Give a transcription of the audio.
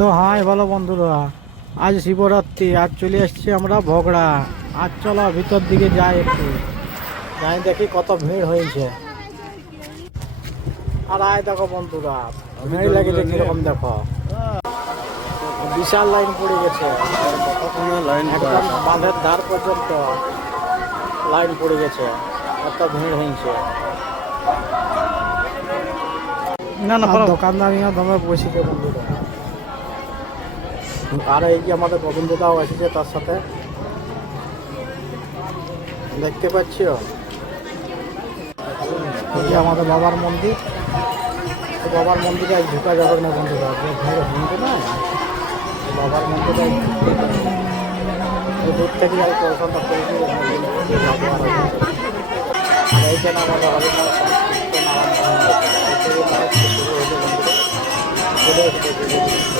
তো হাই ভালো বন্ধুরা, আজ শিবরাত্রি, আজ চলে এসেছি আমরা ভগড়া। আজ চলো ভিতর দিকে যাই, একটু যাই দেখি কত ভিড় হয়েছে। আর আয় দেখো বন্ধুরা, ভিড় লেগেছে কিরকম দেখো, বিশাল লাইন পড়ে গেছে, একদম বাঁধের ধার পর্যন্ত লাইন পড়ে গেছে, কত ভিড় হয়েছে। না না, দোকানদারিও দমে বসেছে বন্ধুরা। আর এই যে আমাদের গোবিন্দদাও এসেছে তার সাথে, দেখতে পাচ্ছ এই যে আমাদের বাবার মন্দির। তো বাবার মন্দিরে আজ ঢুকা যাবে না বন্ধুরা, যে ভিড় হিন্দু না, বাবার মন্দিরে দূর থেকে যাই পড়াশোনা করেছি। আর এইখানে আমাদের হরিনাম সংস্কৃত নারায়ণ শুরু হয়েছে বন্ধুরা।